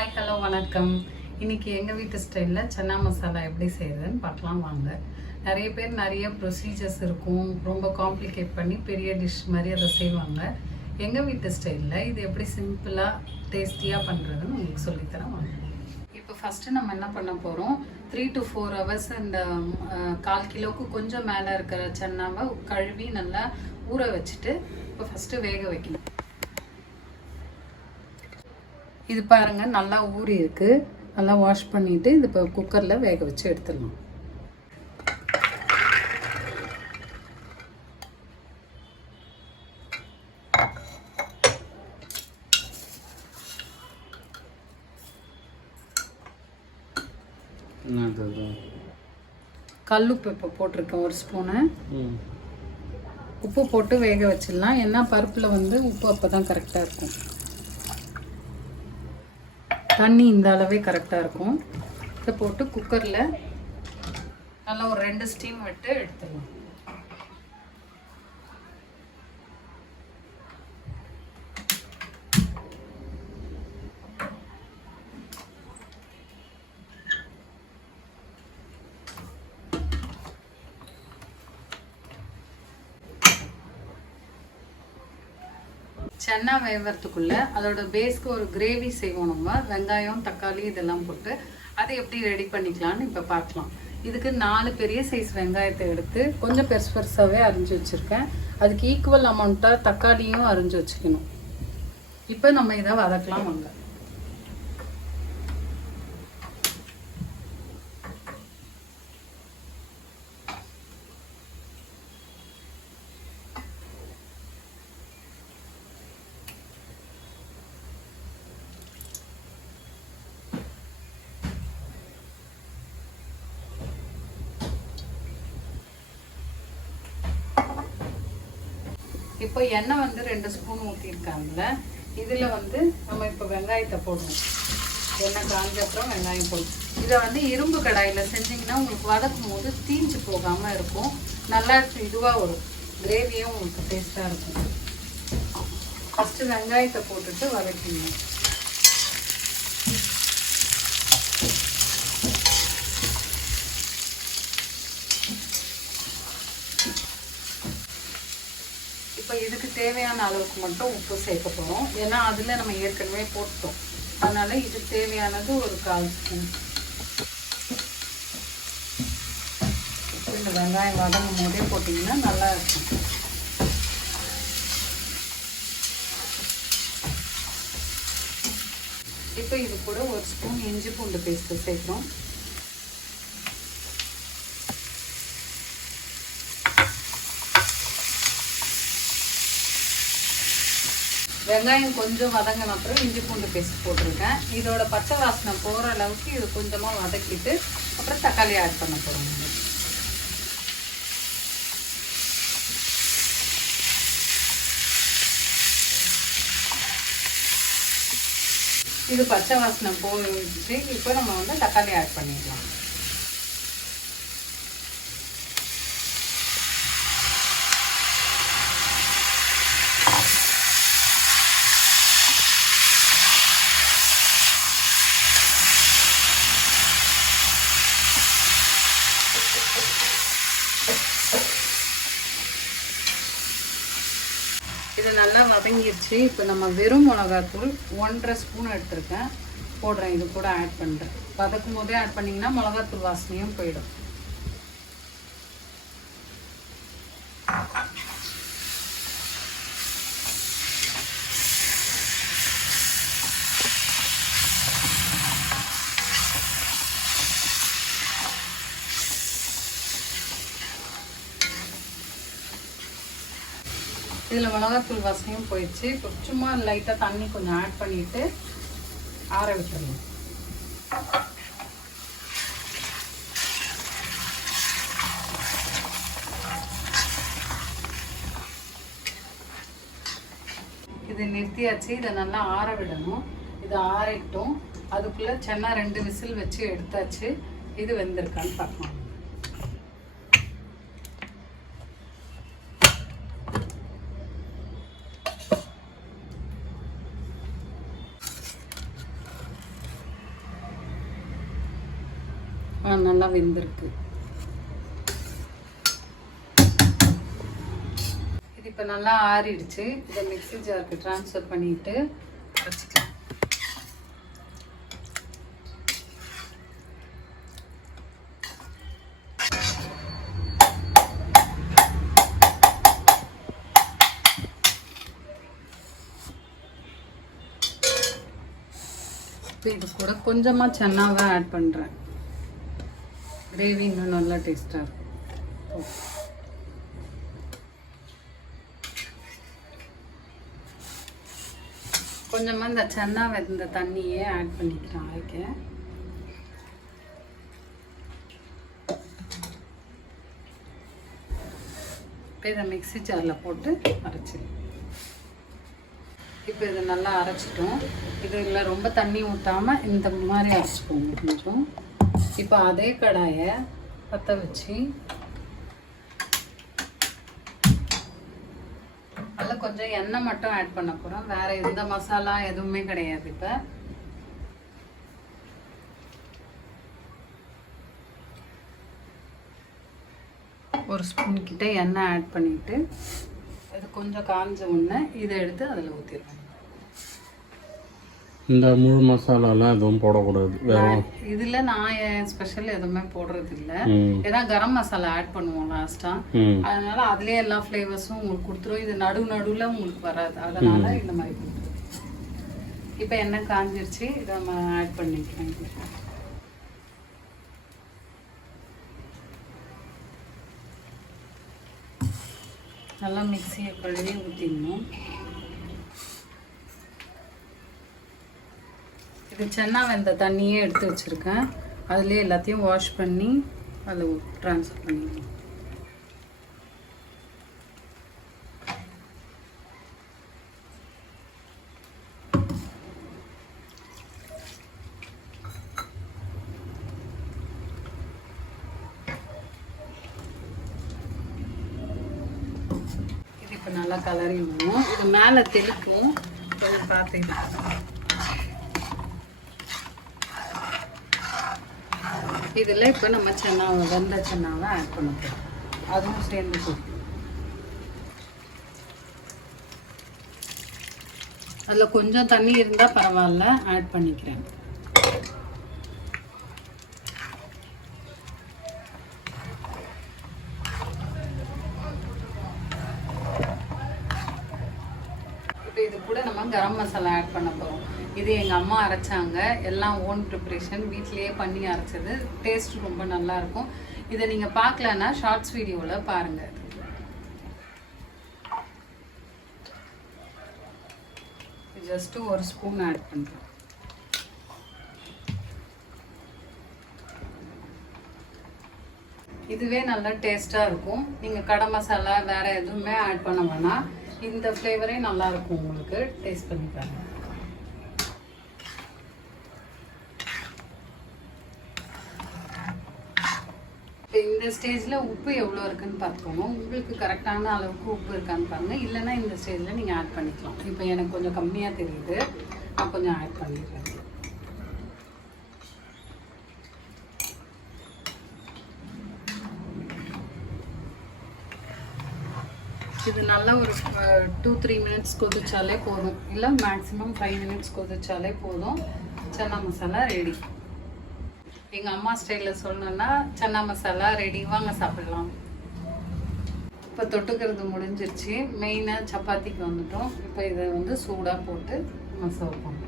Hi hello வணக்கம். இன்றைக்கி எங்கள் வீட்டு ஸ்டைலில் சன்னா மசாலா எப்படி செய்கிறதுன்னு பார்க்கலாம் வாங்க. நிறைய பேர் நிறைய ப்ரொசீஜர்ஸ் இருக்கும், ரொம்ப காம்ப்ளிகேட் பண்ணி பெரிய டிஷ் மாதிரி அதை செய்வாங்க. எங்கள் வீட்டு ஸ்டைலில் இது எப்படி சிம்பிளாக டேஸ்டியாக பண்ணுறதுன்னு உங்களுக்கு சொல்லித்தரேன் வாங்க. இப்போ ஃபஸ்ட்டு நம்ம என்ன பண்ண போகிறோம், 3 to 4 hours இந்த 1/4 கிலோவுக்கு கொஞ்சம் மேலே இருக்கிற சன்னாவை கழுவி நல்லா ஊற வச்சுட்டு இப்போ ஃபஸ்ட்டு வேக வைக்கணும். இது பாருங்க நல்லா ஊறி இருக்கு. நல்லா வாஷ் பண்ணிட்டு இது இப்போ குக்கரில் வேக வச்சு எடுத்துடலாம். கல்லுப்பு இப்போ போட்டிருக்கேன் 1 ஸ்பூனு. உப்பு போட்டு வேக வச்சிடலாம். ஏன்னா பருப்பில் உப்பு அப்போ தான் கரெக்டாக இருக்கும். தண்ணி இந்த அளவே கரெக்டாக இருக்கும். இதை போட்டு குக்கரில் நல்லா ஒரு 2 ஸ்டீம் விட்டு எடுத்துடலாம். சன்னா வேகிறதுக்குள்ளே அதோட பேஸ்க்கு ஒரு கிரேவி செய்வோம். நம்ம வெங்காயம் தக்காளி இதெல்லாம் போட்டு அதை எப்படி ரெடி பண்ணிக்கலான்னு இப்போ பார்க்கலாம். இதுக்கு 4 பெரிய சைஸ் வெங்காயத்தை எடுத்து கொஞ்சம் பெருசு பெருசாகவே அரிஞ்சு வச்சுருக்கேன். அதுக்கு ஈக்குவல் அமௌண்ட்டாக தக்காளியும் அரிஞ்சு வச்சுக்கணும். இப்போ நம்ம இதை வதக்கலாம் வாங்க. இப்போ எண்ணெய் 2 ஸ்பூன் ஊற்றிருக்காங்கல்ல, இதில் நம்ம இப்போ வெங்காயத்தை போடணும். எண்ணெய் காஞ்ச அப்புறம் வெங்காயம் போடணும். இதை இரும்பு கடாயில் செஞ்சிங்கன்னா உங்களுக்கு வதக்கும் போது தீஞ்சு போகாமல் இருக்கும். நல்லா இதுவாக வரும், கிரேவியும் உங்களுக்கு டேஸ்ட்டாக இருக்கும். ஃபஸ்ட்டு வெங்காயத்தை போட்டுட்டு வதக்கிங்க. இப்போ இதுக்கு தேவையான அளவுக்கு மட்டும் உப்பு சேர்க்க போகிறோம். ஏன்னா அதில் நம்ம ஏற்கனவே போட்டோம். அதனால் இது தேவையானது ஒரு 1/4 ஸ்பூன். இந்த வெங்காயம் வதங்கும் போதே போட்டிங்கன்னா நல்லா இருக்கும். இப்போ இது கூட 1 ஸ்பூன் இஞ்சி பூண்டு பேஸ்ட்டு சேர்க்குறோம். வெங்காயம் கொஞ்சம் வதங்கின அப்புறம் இஞ்சி பூண்டு பேஸ்ட் போட்டிருக்கேன். இதோட பச்சை வாசனை போகிற அளவுக்கு இது கொஞ்சமாக வதக்கிட்டு அப்புறம் தக்காளி ஆட் பண்ண போகிறோம். இது பச்சை வாசனை போயிடுச்சு. இப்போ நம்ம தக்காளி ஆட் பண்ணிடலாம். இது நல்லா வதங்கிடுச்சு. இப்போ நம்ம வெறும் மிளகாத்தூள் 1.5 ஸ்பூன் எடுத்துருக்கேன் போடுறேன். இது கூட ஆட் பண்ணுறேன். வதக்கும் போதே ஆட் பண்ணிங்கன்னா மிளகாத்தூள் வாசனையும் போயிடும். இதில் மிளகாத்தூள் வாசனையும் போயிடுச்சு. இப்போ சும்மா லைட்டாக தண்ணி கொஞ்சம் ஆட் பண்ணிவிட்டு ஆற விட்டுருங்க. இதை நிறுத்தியாச்சு. இதை நல்லா ஆற விடணும். இதை ஆறிட்டோம். அதுக்குள்ளே சன்னா 2 விசில் வச்சு எடுத்தாச்சு. இது வெந்திருக்கான்னு பார்க்கலாம். நல்லா வெந்திருக்கு. இது இப்போ நல்லா ஆறிடுச்சு. இதை மிக்ஸி ஜாருக்கு ட்ரான்ஸ்ஃபர் பண்ணிட்டு வச்சுக்கலாம். இப்போ இது கூட கொஞ்சமாக சன்னாவை ஆட் பண்ணுறேன். கிரேவி இன்னும் நல்லா டேஸ்ட்டாக இருக்கும். கொஞ்சமாக இந்த சன்னா வெந்த தண்ணியே ஆட் பண்ணிக்கிறேன் அரைக்க. இப்போ இதை மிக்ஸி ஜாரில் போட்டு அரைச்சிடும். இப்போ இதை நல்லா அரைச்சிட்டோம். இதில் ரொம்ப தண்ணி ஊற்றாமல் இந்த மாதிரி அரைச்சிக்கோங்க கொஞ்சம். இப்போ அதே கடாயை பற்ற வச்சு அதில் கொஞ்சம் எண்ணெய் மட்டும் ஆட் பண்ண போகிறோம். வேறு எந்த மசாலா எதுவுமே கிடையாது. இப்போ ஒரு ஸ்பூன் கிட்ட எண்ணெய் ஆட் பண்ணிவிட்டு இது கொஞ்சம் காஞ்ச உடனே இதை எடுத்து அதில் ஊற்றிடுவேன். இந்த முழு மசாலாலாம் எதுவும் போடக்கூடாது. இதில் நான் ஸ்பெஷல் எதுவுமே போடுறது இல்லை. ஏன்னா கரம் மசாலா ஆட் பண்ணுவோம் லாஸ்ட்டாக. அதனால அதுலேயே எல்லா ஃப்ளேவர்ஸும் உங்களுக்கு கொடுத்துரும். இது நடுவில் உங்களுக்கு வராது. அதனால இந்த மாதிரி கொடுத்துரும். இப்போ எண்ணெய் காஞ்சிருச்சு. இதை நம்ம ஆட் பண்ணிக்கிறேன். நல்லா மிக்ஸியை கழுவி ஊற்றிடணும். இது சன்னா வெந்த தண்ணியே எடுத்து வச்சுருக்கேன். அதுலேயே எல்லாத்தையும் வாஷ் பண்ணி அதில் ட்ரான்ஸ்ஃபர் பண்ணிடணும். இப்போ நல்லா கலரி விடுவோம். இது மேலே தெளிக்கும். கொஞ்சம் பார்த்துக்கிட்டு இதில் இப்போ நம்ம சன்னாவை வெந்த சன்னாவை ஆட் பண்ண போகிறோம். அதுவும் சேர்ந்து கொடுக்கும். அதில் கொஞ்சம் தண்ணி இருந்தால் பரவாயில்ல, ஆட் பண்ணிக்கிறேன். இது கூட நம்ம கரம் மசாலா ஆட் பண்ண போகிறோம். இது எங்கள் அம்மா அரைச்சாங்க. எல்லாம் ஓன் ப்ரிப்ரேஷன், வீட்லேயே பண்ணி அரைச்சது. டேஸ்ட் ரொம்ப நல்லாயிருக்கும். இதை நீங்கள் பார்க்கலன்னா ஷார்ட்ஸ் வீடியோவில் பாருங்கள். ஜஸ்ட்டு ஒரு ஸ்பூன் ஆட் பண்ணுறேன். இதுவே நல்லா டேஸ்ட்டாக இருக்கும். நீங்கள் கடை மசாலா வேறு எதுவுமே ஆட் பண்ண வேணாம். இந்த ஃப்ளேவரே நல்லாயிருக்கும். உங்களுக்கு டேஸ்ட் பண்ணி பாருங்கள். இப்போ இந்த ஸ்டேஜில் உப்பு எவ்வளோ இருக்குன்னு பார்த்துக்கோங்க. உங்களுக்கு கரெக்டான அளவுக்கு உப்பு இருக்கான்னு பாருங்கள். இல்லைன்னா இந்த ஸ்டேஜில் நீங்கள் ஆட் பண்ணிக்கலாம். இப்போ எனக்கு கொஞ்சம் கம்மியாக தெரியுது. நான் கொஞ்சம் ஆட் பண்ணிடுறேன். இது நல்லா ஒரு 2-3 மினிட்ஸ் கொதிச்சாலே போதும். இல்லை மேக்ஸிமம் 5 மினிட்ஸ் கொதிச்சாலே போதும். சன்னா மசாலா ரெடி. எங்கள் அம்மா ஸ்டைலில் சொல்லணுன்னா சன்னா மசாலா ரெடி, வாங்க சாப்பிடலாம். இப்போ தொட்டுக்கிறது முடிஞ்சிருச்சு. மெயினாக சப்பாத்திக்கு வந்துட்டோம். இப்போ இதை வந்து சூடாக போட்டு நம்ம சர்வ் பண்ணோம்.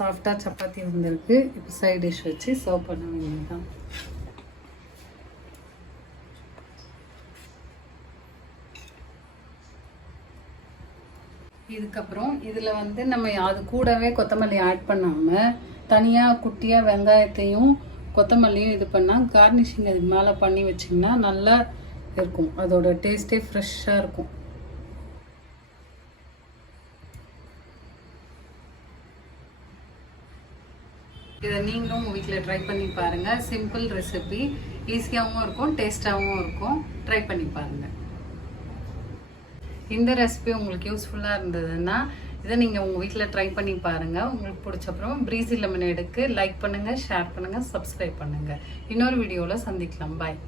சாஃப்டாக சப்பாத்தி வந்திருக்கு. இப்போ சைட் டிஷ் வச்சு சர்வ் பண்ண வேண்டியதுதான். இதுக்கப்புறம் இதில் வந்து நம்ம அது கூடவே கொத்தமல்லி ஆட் பண்ணாமல் தனியாக குட்டியாக வெங்காயத்தையும் கொத்தமல்லியும் இது பண்ணால் கார்னிஷிங் அது மேலே பண்ணி வச்சிங்கன்னா நல்லா இருக்கும். அதோட டேஸ்ட்டே ஃப்ரெஷ்ஷாக இருக்கும். இதை நீங்களும் உங்கள் வீட்டில் ட்ரை பண்ணி பாருங்கள். சிம்பிள் ரெசிபி, ஈஸியாகவும் இருக்கும், டேஸ்ட்டாகவும் இருக்கும். ட்ரை பண்ணி பாருங்கள். இந்த ரெசிபி உங்களுக்கு யூஸ்ஃபுல்லாக இருந்ததுன்னா இதை நீங்கள் உங்கள் வீட்டில் ட்ரை பண்ணி பாருங்கள். உங்களுக்கு பிடிச்சப்பறம் ப்ரீஸி லெமனேடுக்கு லைக் பண்ணுங்கள், ஷேர் பண்ணுங்கள், சப்ஸ்கிரைப் பண்ணுங்கள். இன்னொரு வீடியோவில் சந்திக்கலாம். பாய்.